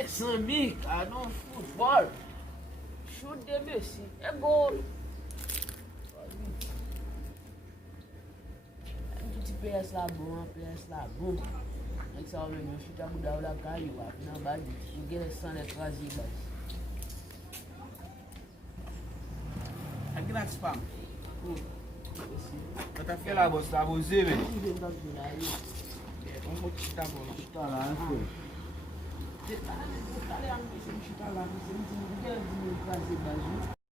get zanmi, non football. Shoot de Messi, é gol. Petit PS là bon, PS là bon. Avec ça, on va chuter à bout de la caille, on va bas, on get sans les tracer bas. Aqui na spam. Tá fait la bosse, tá posé, velho. Vamos chutar a bola. Chutar lá, né, foi?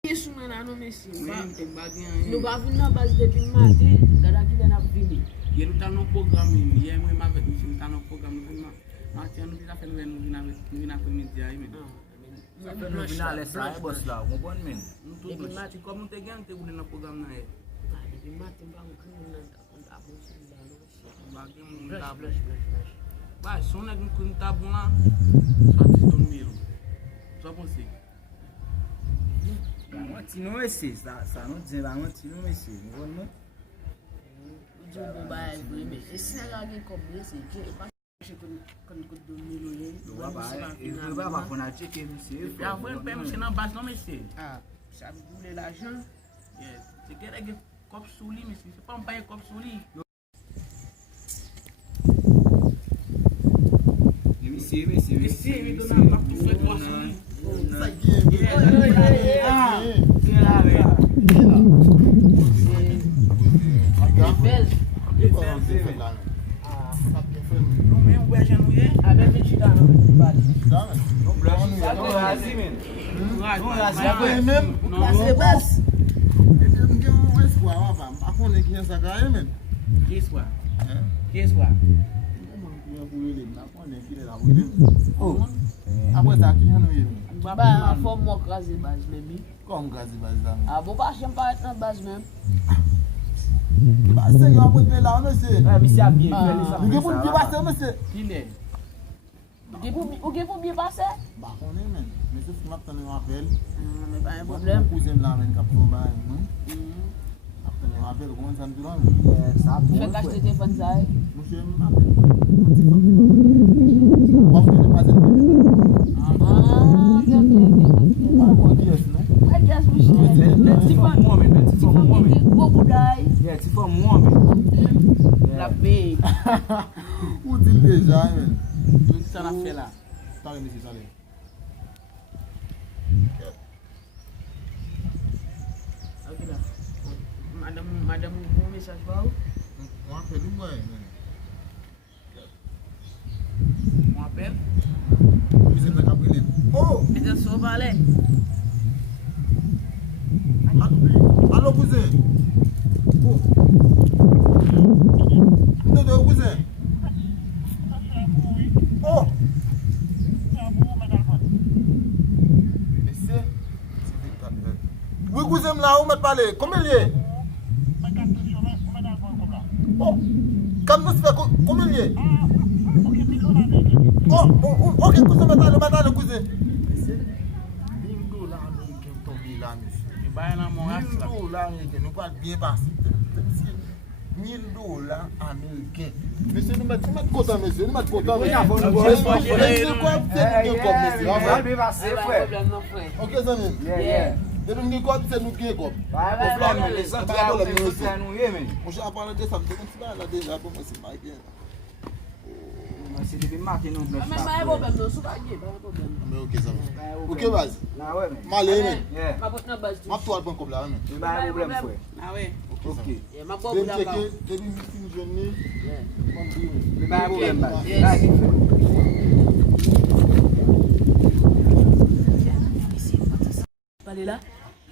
Isso, mano, não me ensina. Tem baguinha aí. Não vai vir na base de Pinmate, cada que na Pini. E ele tá no programa, e é muito mais velho, ele tá no programa. Mas tinha no que tá fazendo, não vi na comida aí, mano. Sa fe nou vina le sa e boss la, ou bon men? Não tô doido. Se como não tem ganho, tem que no programa na é. Pinmate, vamos criar na bolsa de lá. Baguinha, Flash, não tá bom. flash, flash. Vai, só não tá bom lá. Só te dormir. Só você. Ba mwen ti nou ese, sa nou dizen ba mwen ti nou ese, nou bon men? O jogo vai ver, esse negócio que começa, que quando dormir no ele. Eu va kon a cheke mse. Já foi para mexer na base, não mexer. Ah, sabe o lajan? Você quer que copo suli, mexer? Você pode pagar copo suli. Mse, Me dona uma papo foi copo suli. Não mesmo, o já não é? A bem te dá no bate. não razi men. Não razi é mesmo. Fazer base. Que isso, ué? Que isso, ué? Ba, faut moi craser base même. Comme gazi base là. Ah, bon pas j'aime pas être dans base même. Bah c'est yo après là monsieur. Mse a bien fè li sa. Vous avez pour bien passer monsieur. Il est. Ou gen pour bien passer? Bah on est même. Mais sauf que maintenant on appelle. Mais pas un problème. Cousin là même cap son bail, non? Après on appelle comment ça me dit Sa Fais bon. cacher téléphone ça. monsieur m'appelle. Moi je ne pas être. Ah, ok. Pas pièce non? I guess we should. Ti fò mwen men, ti fò mwen men. Go budai. Yeah, ti fò mwen men. La paix. Où dit déjà même? Tout ça l'a fait là. Parlez monsieur, allez. Ok là. Madame, mon message pas où? On appelle nous ouais. On appelle. Monsieur le capitaine. Oh! Mais ça sauve aller. Allô cousin. Oh. Dodo cousin. Oh. Monsieur. Oui cousin là où me parler. Combien il est? Oh. Comme nous fait combien il est? Oh, OK cousin me cousin. Monsieur. $1000 américain tombé là monsieur. Vai na mão essa. $1000 américains, nous parlons bien passé. $1000 américains. Monsieur, nous mettons content, monsieur. Nous mettons content. Ok, ça même. Et nous disons quoi, c'est nous qui est comme. On j'ai parlé de ça, mais comme ça, là déjà, pour moi, c'est pas bien. Se li bi make nou blef Mais pas un problème, non, c'est pas un problème. Mais ok, ça va. Ok, vas-y. La we men. Malé, mais. Yeah. Ma botte dans base. Ma toile prend comme là, mais. Li ba yon problem fwe. Ah ouais. Ok. Ma botte Dès là. que début meeting jeune, comme dit. Li ba yon problem ba. Yes. La ki fwe. Parlez là.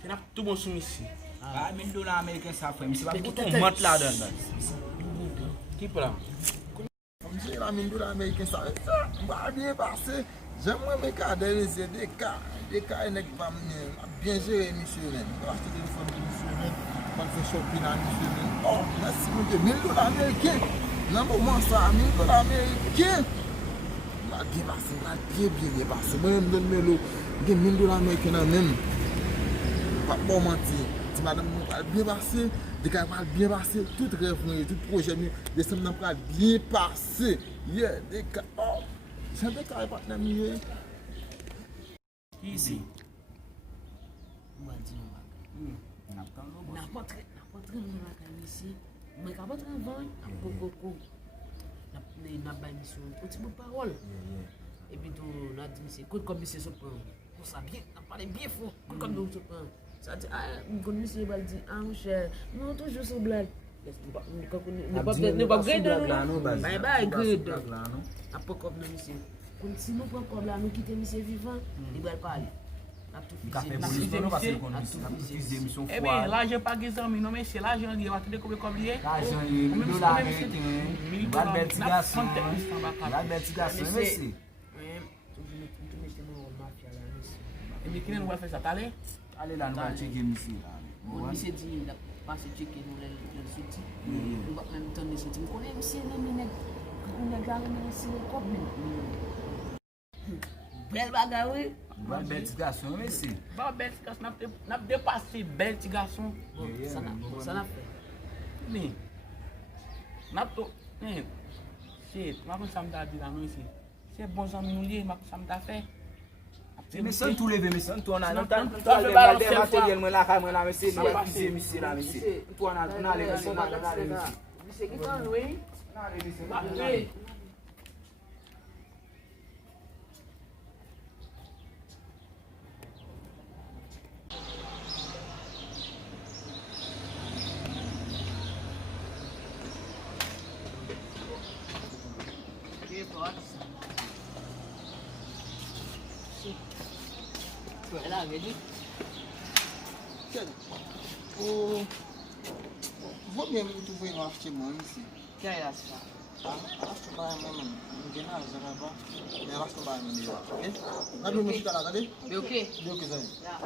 C'est tout bon sou ici. Ba $1000 Ameriken sa fwe. Mse ba bouton mot la dan ba. Qui pour là? J'ai la $1000 américains, ça va bien passer. J'aimerais me garder des cas, bien géré, monsieur. Je vais acheter des téléphone de monsieur. Je vais faire shopping à monsieur. Oh, merci mon Dieu, $1000 américains. Non, moment ça, $1000 américains. Va bien passer, va bien passer. Moi, je me donne $1000 américains même. Pas bon mentir. Si madame va bien passer, des cas va bien passer, tout rêve, tout projet, des sommes va bien passer. Yeah, des cas, oh, c'est des cas pas mieux. Qui ici? Moi, dis non, n'importe quel ici, mais quand on travaille, beaucoup, n'a pas mis sur un petit bout de parole. Et puis, on a dit, c'est comme monsieur se prend. On s'est bien, on parle bien fort, comme nous se prend. Ça dit, comme monsieur va dire, mon cher, non, toujours sur blague. Ne pas grade, non, après comme monsieur. Si nous prenons comme là, nous quittons monsieur vivant, il va parler. Eh bien, l'argent pas des amis, non, mais c'est l'argent lié, on va te découvrir comme lié. L'argent lié, $1000, il va le petit garçon, il va le petit garçon, merci. Et bien, qui nous va faire ça, t'allez? Allez là, nous allons checker monsieur. Monsieur dit, il a passé checker nous les sorties. On va même temps les sorties. On connaît monsieur, on a gardé monsieur le cop. Belle bagarre, oui. Bel petit garçon, merci. Bon, bel petit garçon, n'a dépassé bel petit garçon. Ça n'a fait. Mais, n'a pas. C'est, ma bonne ça me t'a dit là, non, ici. C'est bon, ça me lié, ça me t'a fait. Mais sans tout lever, mais sans tout, on a Non, longtemps. tu as fait balancer une fois. Matériel, là, monsieur, il y a plusieurs monsieur là, monsieur. Tout, on a les monsieur, on a les monsieur. Monsieur qui parle, oui. On a les monsieur. Elle a dit. Vou mesmo tu foi no afterman ici. Quem é essa? Acho que vai mesmo. Ninguém nada, já vai. Eu acho que vai mesmo. Ok? Cadê o meu cara? Cadê? Viu o quê? Deu que zai. Já.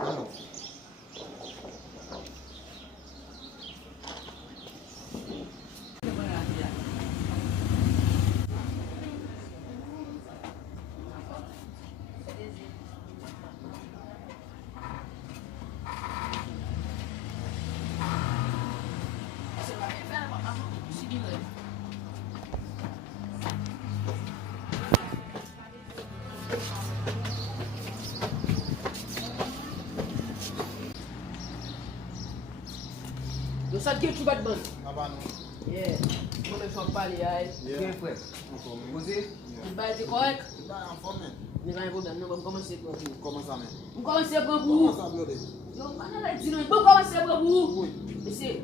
You said get you bad man. Abano. Yeah. Come from Pali, aye. Bien frère. Posez. You buy the correct? Vai en forme. You buy good, no, vamos começar por aqui. Comment ça, man? Vamos começar por Comment aqui. ça, blodé? Yo, mana lá de nós, vamos começar por aqui. Oui. Monsieur.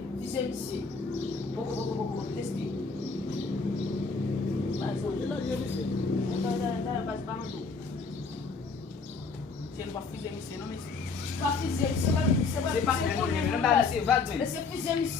Pouco, testi. Il a dit, monsieur. Vai para mandou. Si elle va filer, monsieur, non, monsieur. Pas fazer, você vai C'est pas, non, non, non, non, c'est pas, Você fizer isso.